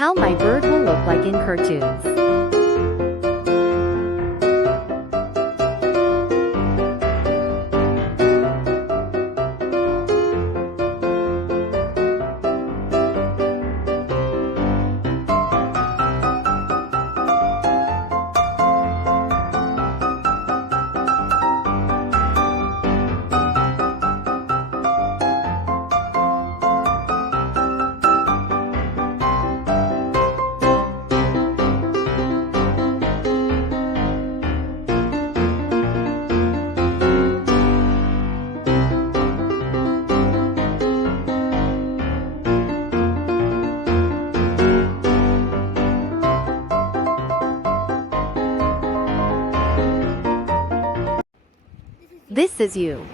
How my bird will look like in cartoons. This is you.